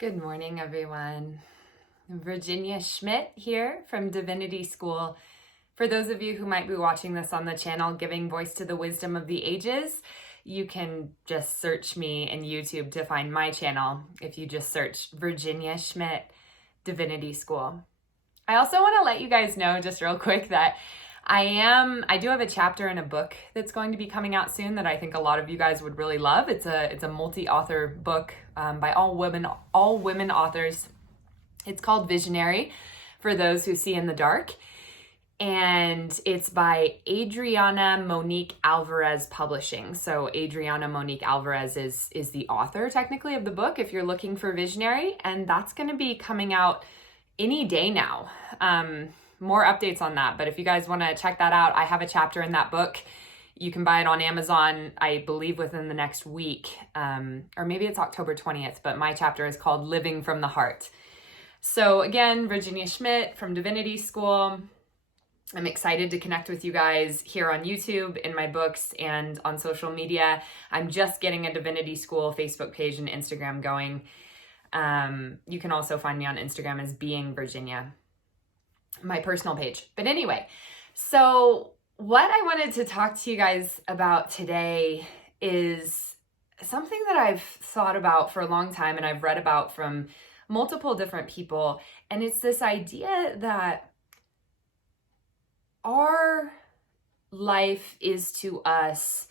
Good morning, everyone. Virginia Schmidt here from Divinity School. For those of you who might be watching this on the channel, Giving Voice to the Wisdom of the Ages, you can just search me in YouTube to find my channel if you just search Virginia Schmidt Divinity School. I also want to let you guys know just real quick that I do have a chapter in a book that's going to be coming out soon that I think a lot of you guys would really love. It's a multi-author book by all women authors. It's called Visionary, for those who see in the dark. And it's by Adriana Monique Alvarez Publishing. So Adriana Monique Alvarez is the author technically of the book if you're looking for Visionary. And that's going to be coming out any day now. More updates on that, but if you guys want to check that out, I have a chapter in that book. You can buy it on Amazon, I believe within the next week, or maybe it's October 20th, but my chapter is called Living from the Heart. So again, Virginia Schmidt from Divinity School. I'm excited to connect with you guys here on YouTube, in my books, and on social media. I'm just getting a Divinity School Facebook page and Instagram going. You can also find me on Instagram as Being Virginia, my personal page. But anyway, so what I wanted to talk to you guys about today is something that I've thought about for a long time and I've read about from multiple different people. And it's this idea that our life is to us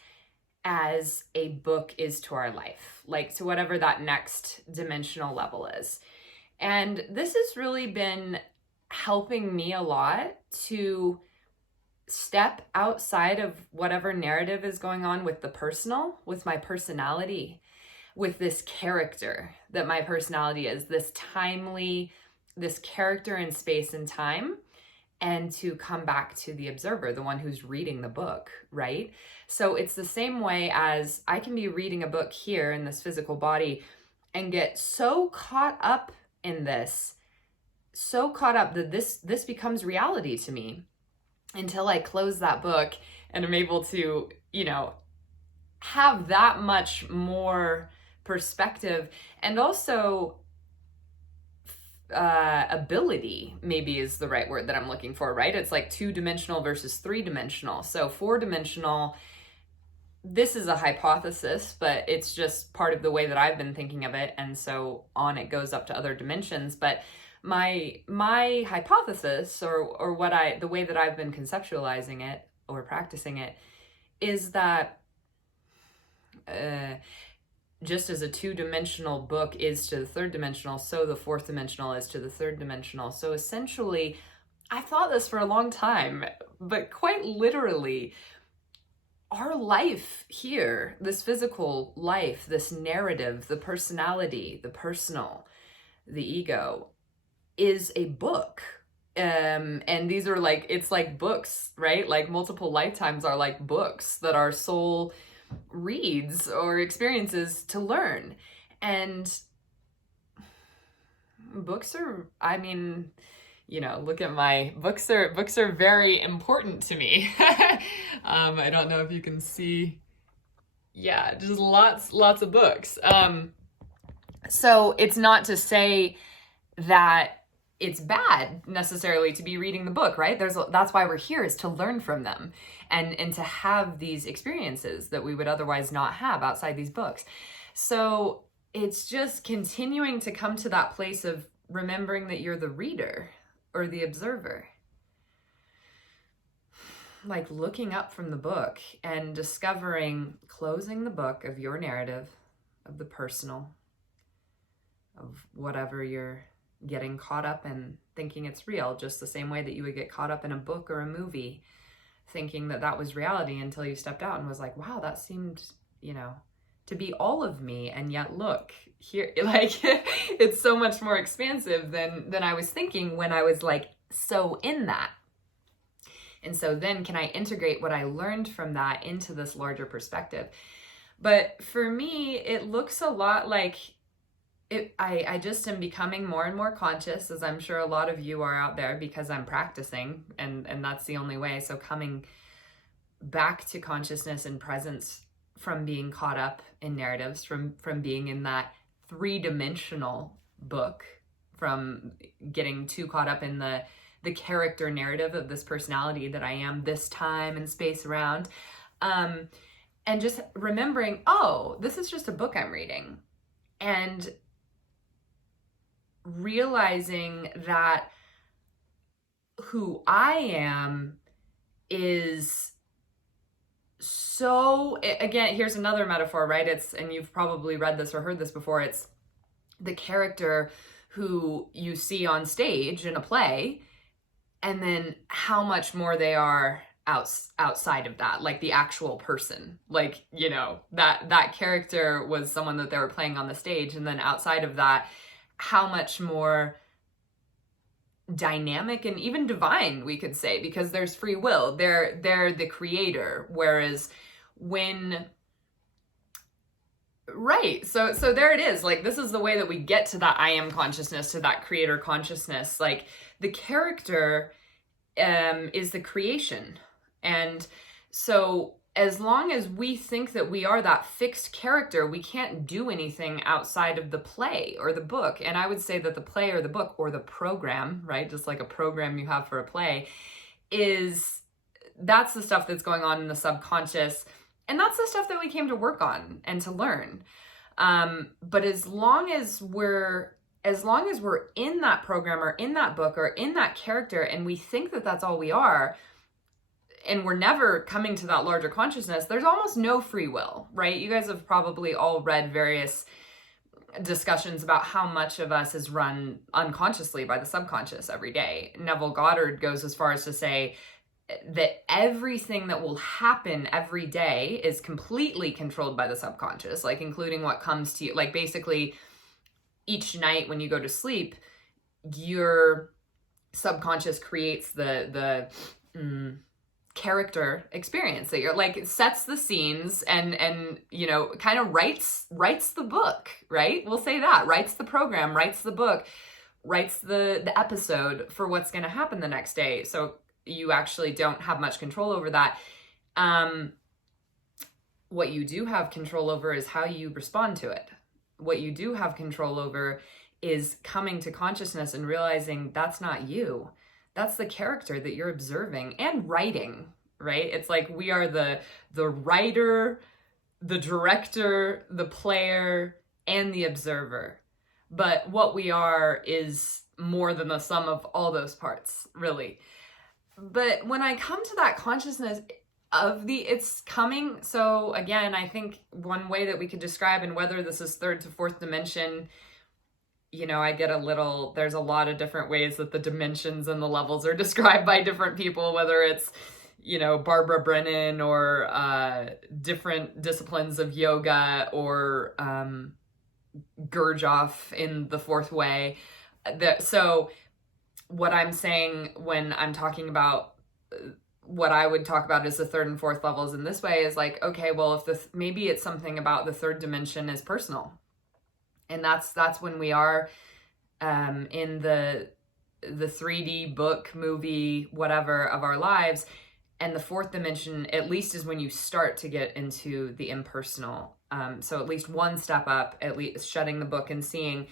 as a book is to our life, like to whatever that next dimensional level is. And this has really been helping me a lot to step outside of whatever narrative is going on with the personal, with my personality, with this character that my personality is, this character in space and time, and to come back to the observer, the one who's reading the book, right? So it's the same way as I can be reading a book here in this physical body and get so caught up in this, so caught up that this becomes reality to me until I close that book and I'm able to, have that much more perspective and also ability, maybe is the right word that I'm looking for, right? It's like 2-dimensional versus 3-dimensional. So 4-dimensional, this is a hypothesis, but it's just part of the way that I've been thinking of it. And so on it goes up to other dimensions. But my hypothesis, or the way that I've been conceptualizing it or practicing it, is that just as a 2-dimensional book is to the 3rd-dimensional, so the 4th-dimensional is to the 3rd-dimensional. So essentially, I thought this for a long time, but quite literally, our life here, this physical life, this narrative, the personality, the personal, the ego, is a book. And these are it's like books, right? Like multiple lifetimes are like books that our soul reads or experiences to learn. And books are, look at my books are very important to me. I don't know if you can see. Yeah, just lots of books. So it's not to say that it's bad necessarily to be reading the book, right? That's why we're here, is to learn from them and to have these experiences that we would otherwise not have outside these books. So it's just continuing to come to that place of remembering that you're the reader or the observer. Like looking up from the book and discovering, closing the book of your narrative, of the personal, of whatever you're getting caught up in, thinking it's real, just the same way that you would get caught up in a book or a movie, thinking that was reality until you stepped out and was like, wow, that seemed, to be all of me. And yet look, here, it's so much more expansive than I was thinking when I was so in that. And so then can I integrate what I learned from that into this larger perspective? But for me, it looks a lot like I just am becoming more and more conscious, as I'm sure a lot of you are out there, because I'm practicing, and that's the only way. So coming back to consciousness and presence from being caught up in narratives, from being in that 3-dimensional book, from getting too caught up in the character narrative of this personality that I am this time and space around. And just remembering, oh, this is just a book I'm reading. And realizing that who I am is so, again, here's another metaphor, right? And you've probably read this or heard this before, it's the character who you see on stage in a play, and then how much more they are outside of that, like the actual person. Like, you know, that character was someone that they were playing on the stage, and then outside of that, how much more dynamic and even divine, we could say, because there's free will. They're the creator. Whereas when, right, so there it is. Like, this is the way that we get to that I am consciousness, to that creator consciousness. Like, the character is the creation. And so as long as we think that we are that fixed character, we can't do anything outside of the play or the book. And I would say that the play or the book or the program, right, just like a program you have for a play, that's the stuff that's going on in the subconscious. And that's the stuff that we came to work on and to learn. But as long as we're in that program or in that book or in that character, and we think that that's all we are, and we're never coming to that larger consciousness, there's almost no free will, right? You guys have probably all read various discussions about how much of us is run unconsciously by the subconscious every day. Neville Goddard goes as far as to say that everything that will happen every day is completely controlled by the subconscious, like including what comes to you. Like, basically, each night when you go to sleep, your subconscious creates the character experience that you're like, it sets the scenes and you know, kind of writes the book, right? We'll say that, writes the program, writes the book, writes the episode for what's going to happen the next day. So you actually don't have much control over that. What you do have control over is how you respond to it. What you do have control over is coming to consciousness and realizing that's not you. That's the character that you're observing and writing, right? It's like we are the writer, the director, the player, and the observer. But what we are is more than the sum of all those parts, really. But when I come to that consciousness of it's coming, so again, I think one way that we could describe, and whether this is third to fourth dimension, you know, there's a lot of different ways that the dimensions and the levels are described by different people, whether it's, you know, Barbara Brennan or different disciplines of yoga, or Gurdjieff in the fourth way. So what I'm saying when I'm talking about what I would talk about as the third and fourth levels in this way is like, okay, well, if maybe it's something about the third dimension is personal. And that's when we are in the 3D book, movie, whatever of our lives. And the fourth dimension, at least, is when you start to get into the impersonal. So at least one step up, at least shutting the book and seeing.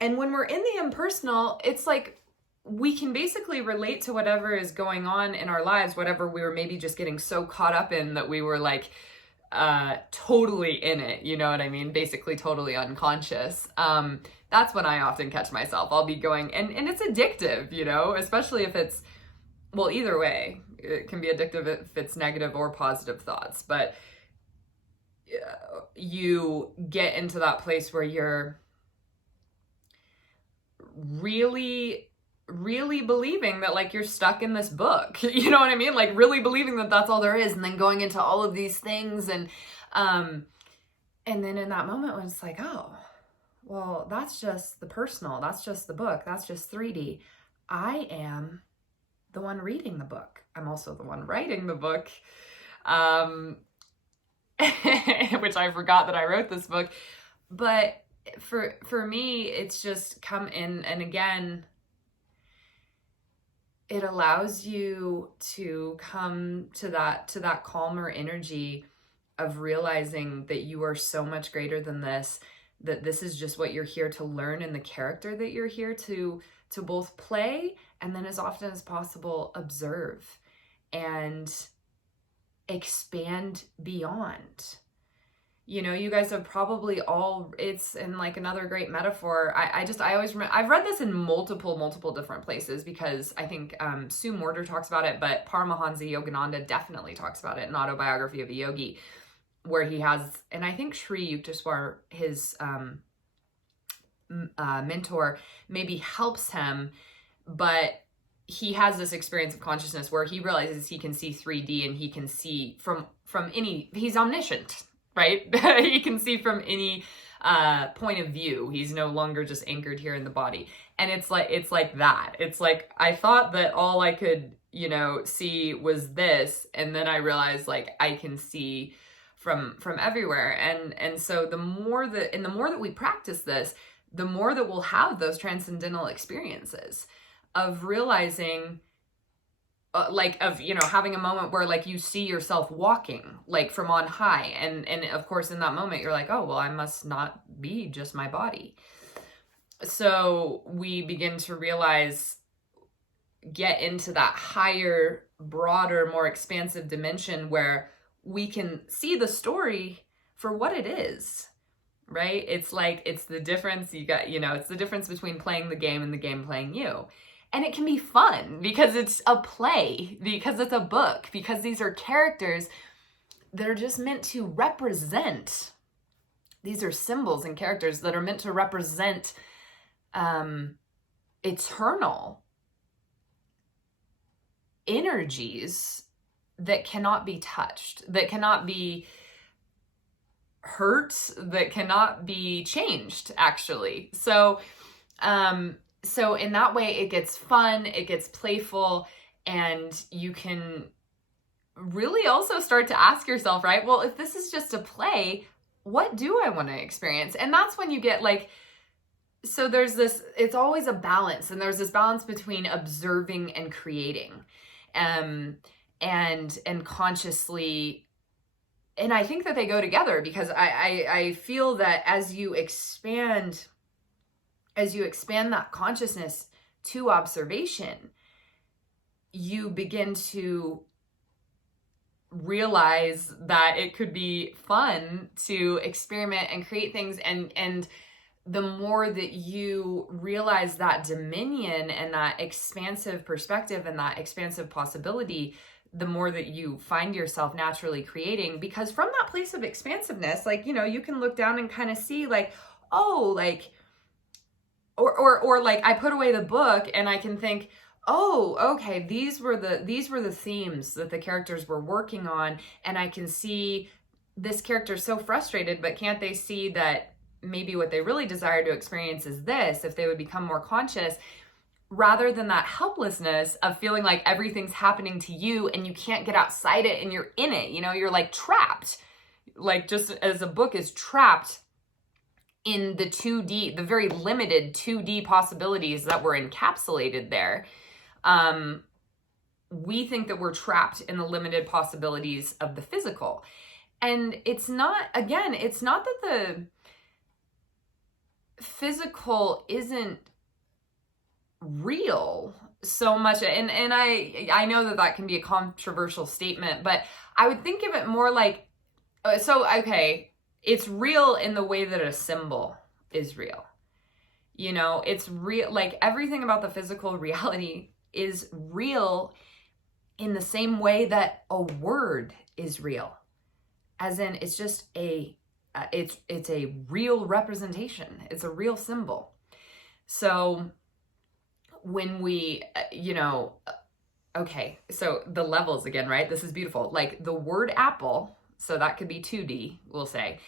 And when we're in the impersonal, it's like we can basically relate to whatever is going on in our lives, whatever we were maybe just getting so caught up in that we were like, totally in it, you know what I mean? Basically totally unconscious. That's when I often catch myself. I'll be going, and it's addictive, you know, especially if it's, well, either way, it can be addictive if it's negative or positive thoughts, but you get into that place where you're really believing that like you're stuck in this book, you know what I mean? Like really believing that that's all there is, and then going into all of these things, and then in that moment when it's like, oh, well, that's just the personal, that's just the book, that's just 3D. I am the one reading the book. I'm also the one writing the book, which I forgot that I wrote this book. But for me, it's just come in, and again, it allows you to come to that calmer energy of realizing that you are so much greater than this, that this is just what you're here to learn and the character that you're here to both play and then as often as possible observe and expand beyond. You know, you guys have probably all, it's in like another great metaphor. I always remember, I've read this in multiple different places because I think Sue Morter talks about it, but Paramahansa Yogananda definitely talks about it in Autobiography of a Yogi, where he has, and I think Sri Yukteswar, his mentor, maybe helps him, but he has this experience of consciousness where he realizes he can see 3D and he can see from any, he's omniscient, right? He can see from any point of view. He's no longer just anchored here in the body. And it's like that. It's like, I thought that all I could, you know, see was this. And then I realized like I can see from everywhere. And so the more that we practice this, the more that we'll have those transcendental experiences of realizing having a moment where like you see yourself walking like from on high. And of course in that moment you're like, oh, well, I must not be just my body. So we begin to realize, get into that higher, broader, more expansive dimension where we can see the story for what it is, right? It's like, it's the difference it's the difference between playing the game and the game playing you. And it can be fun because it's a play, because it's a book, because these are characters that are just meant to represent. These are symbols and characters that are meant to represent eternal energies that cannot be touched, that cannot be hurt, that cannot be changed, actually. So in that way, it gets fun, it gets playful, and you can really also start to ask yourself, right? Well, if this is just a play, what do I want to experience? And that's when you get like, so there's this, it's always a balance, and there's this balance between observing and creating, and consciously. And I think that they go together because I feel that as you expand that consciousness to observation, you begin to realize that it could be fun to experiment and create things. And the more that you realize that dominion and that expansive perspective and that expansive possibility, the more that you find yourself naturally creating. Because from that place of expansiveness, like, you know, you can look down and kind of see like, oh, like, or like I put away the book and I can think, oh, okay, these were the themes that the characters were working on, and I can see this character so frustrated, but can't they see that maybe what they really desire to experience is this, if they would become more conscious, rather than that helplessness of feeling like everything's happening to you and you can't get outside it and you're in it, you know, you're like trapped, like just as a book is trapped in the 2D, the very limited 2D possibilities that were encapsulated there. We think that we're trapped in the limited possibilities of the physical. And it's not that the physical isn't real so much. And I know that can be a controversial statement, but I would think of it more like, okay, it's real in the way that a symbol is real. You know, it's real, like everything about the physical reality is real in the same way that a word is real. As in, it's just it's a real representation. It's a real symbol. So when we, okay, so the levels again, right? This is beautiful. Like the word apple, so that could be 2D, we'll say,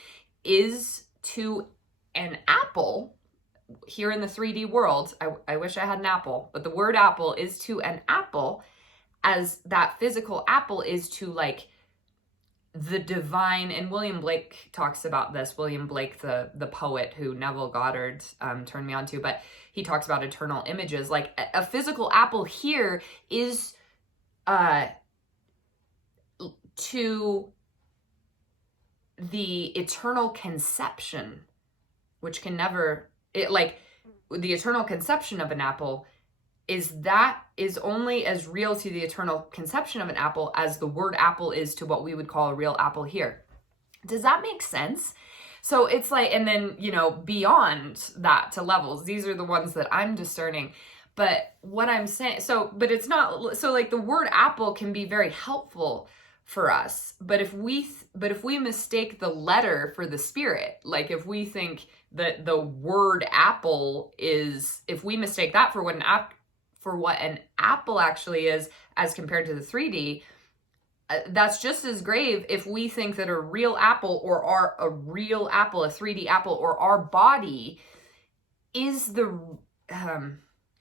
is to an apple here in the 3D world. I wish I had an apple, but the word apple is to an apple as that physical apple is to like the divine. And William Blake talks about this. William Blake, the poet who Neville Goddard turned me on to, but he talks about eternal images. Like a physical apple here is to the eternal conception which can never, the eternal conception of an apple is only as real to the eternal conception of an apple as the word apple is to what we would call a real apple here. Does that make sense? So it's like, and then, beyond that to levels, these are the ones that I'm discerning. But what I'm saying, but it's not, so like the word apple can be very helpful for us. But if we mistake the letter for the spirit, like if we think that the word apple is, if we mistake that for what an apple actually is as compared to the 3D, that's just as grave if we think that a real apple or a real apple, a 3D apple, or our body is the,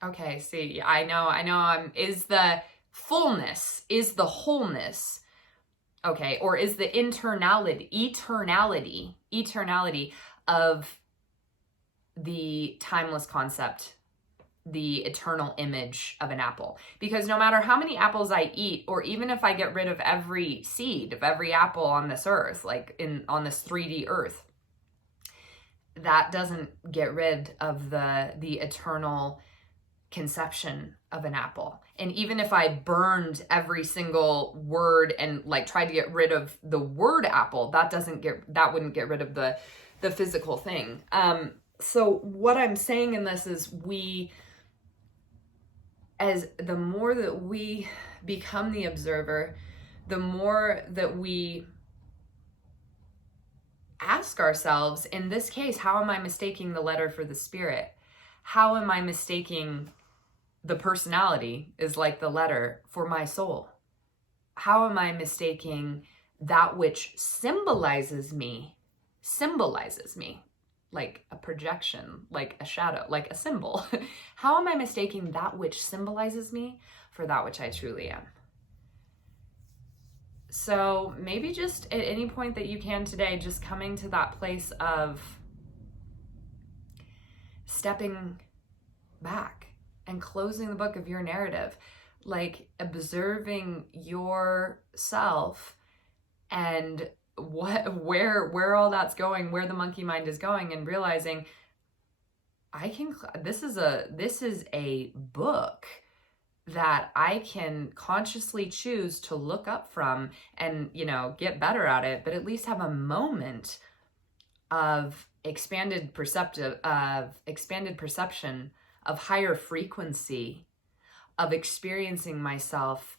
okay, see, I know, is the fullness, is the wholeness, okay, or is the eternality of the timeless concept, the eternal image of an apple. Because no matter how many apples I eat, or even if I get rid of every seed of every apple on this earth, on this 3D earth, that doesn't get rid of the eternal conception of an apple. And even if I burned every single word and tried to get rid of the word apple, that wouldn't get rid of the physical thing. So what I'm saying in this is the more that we become the observer, the more that we ask ourselves, in this case, how am I mistaking the letter for the spirit? How am I mistaking the personality is like the letter for my soul? How am I mistaking that which symbolizes me, like a projection, like a shadow, like a symbol? How am I mistaking that which symbolizes me for that which I truly am? So maybe just at any point that you can today, just coming to that place of stepping back and closing the book of your narrative, like observing yourself and where all that's going, where the monkey mind is going, and realizing this is a book that I can consciously choose to look up from and, get better at it, but at least have a moment of expanded perception, of higher frequency, of experiencing myself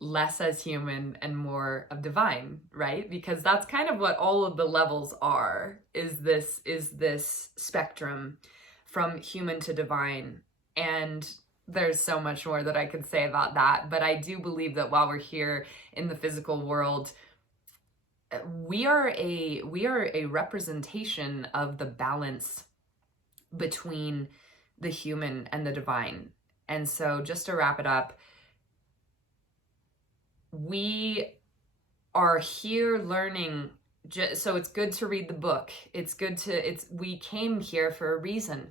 less as human and more of divine, right? Because that's kind of what all of the levels are, is this spectrum from human to divine. And there's so much more that I could say about that. But I do believe that while we're here in the physical world, we are a representation of the balance between the human and the divine. And so just to wrap it up, we are here learning. So it's good to read the book. We came here for a reason.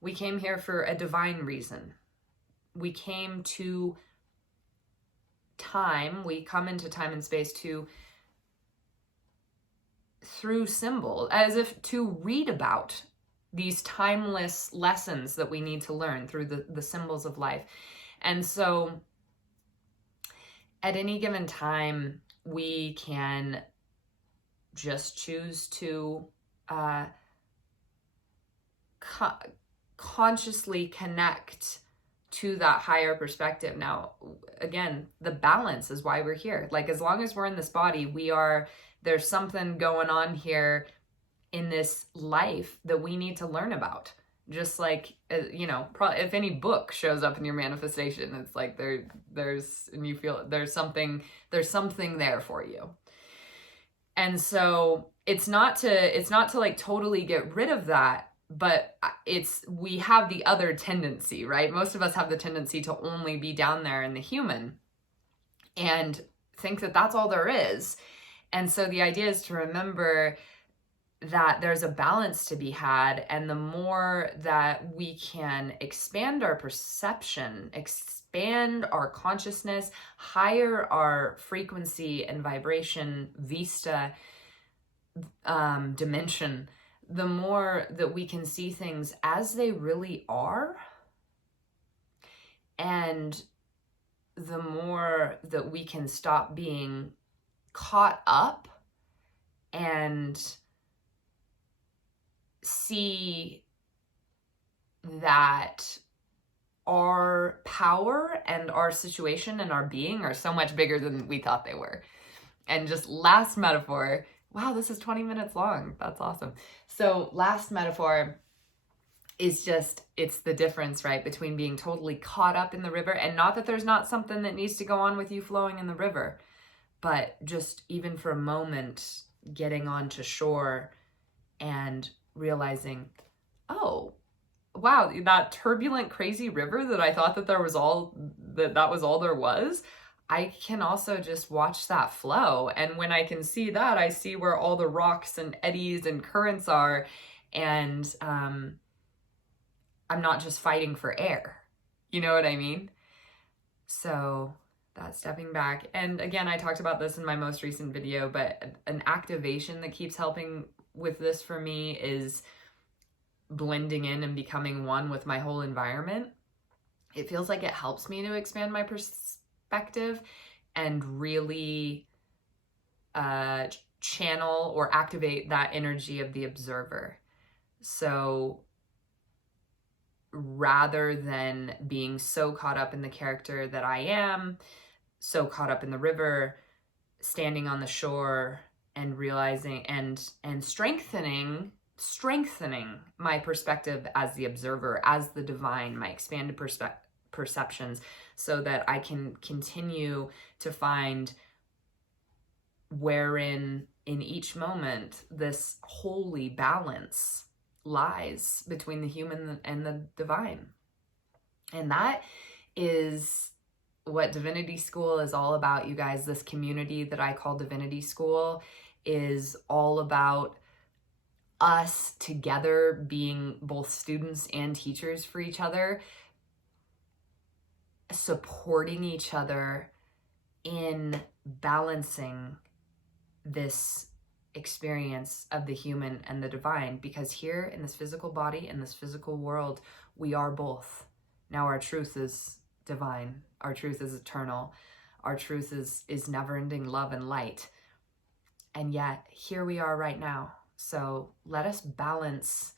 We came here for a divine reason. We came to time. We come into time and space through symbol, as if to read about these timeless lessons that we need to learn through the symbols of life. And so at any given time, we can just choose to consciously connect to that higher perspective. Now, again, the balance is why we're here. Like, as long as we're in this body, there's something going on here in this life that we need to learn about. Just like, if any book shows up in your manifestation, it's like and you feel there's something there for you. And so it's not to like totally get rid of that, but we have the other tendency, right? Most of us have the tendency to only be down there in the human and think that that's all there is. And so the idea is to remember that there's a balance to be had, and the more that we can expand our perception, expand our consciousness, higher our frequency and vibration vista, dimension, the more that we can see things as they really are, and the more that we can stop being caught up and see that our power and our situation and our being are so much bigger than we thought they were. And just last metaphor, wow, this is 20 minutes long. That's awesome. So last metaphor is just, it's the difference, right, between being totally caught up in the river, and not that there's not something that needs to go on with you flowing in the river, but just even for a moment, getting onto shore and realizing, oh, wow, that turbulent, crazy river that I thought that was all there was, I can also just watch that flow. And when I can see that, I see where all the rocks and eddies and currents are, and I'm not just fighting for air. You know what I mean? So that's stepping back. And again, I talked about this in my most recent video, but an activation that keeps helping with this for me is blending in and becoming one with my whole environment. It feels like it helps me to expand my perspective and really channel or activate that energy of the observer. So rather than being so caught up in the character that I am, so caught up in the river, standing on the shore and realizing and strengthening my perspective as the observer, as the divine, my expanded perceptions, so that I can continue to find wherein in each moment this holy balance lies between the human and the divine. And that is what Divinity School is all about, you guys. This community that I call Divinity School is all about us together being both students and teachers for each other, supporting each other in balancing this experience of the human and the divine, because here in this physical body, in this physical world, we are both. Now our truth is divine, our truth is eternal, our truth is never-ending love and light, and yet here we are right now. So let us balance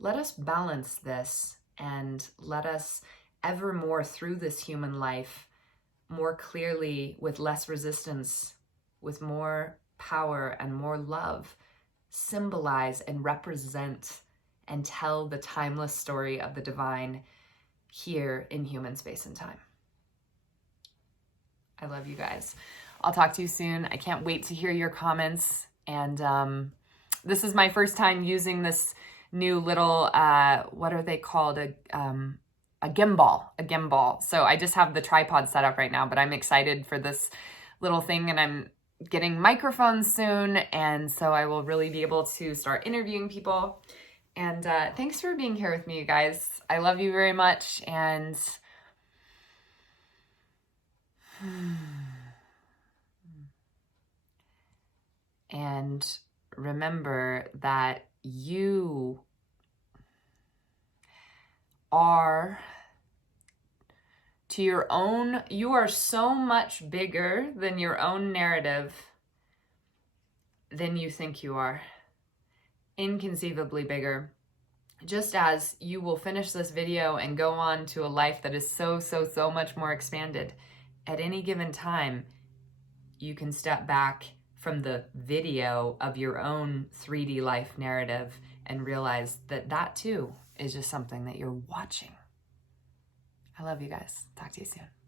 this, and let us evermore through this human life more clearly, with less resistance, with more power and more love, symbolize and represent and tell the timeless story of the divine here in human space and time. I love you guys. I'll talk to you soon. I can't wait to hear your comments. And this is my first time using this new little, what are they called? A gimbal. So I just have the tripod set up right now, but I'm excited for this little thing, and I'm getting microphones soon, and so I will really be able to start interviewing people. And thanks for being here with me, you guys. I love you very much, and remember that you are you are so much bigger than your own narrative than you think you are. Inconceivably bigger. Just as you will finish this video and go on to a life that is so much more expanded, at any given time, you can step back from the video of your own 3D life narrative and realize that that too is just something that you're watching. I love you guys. Talk to you soon.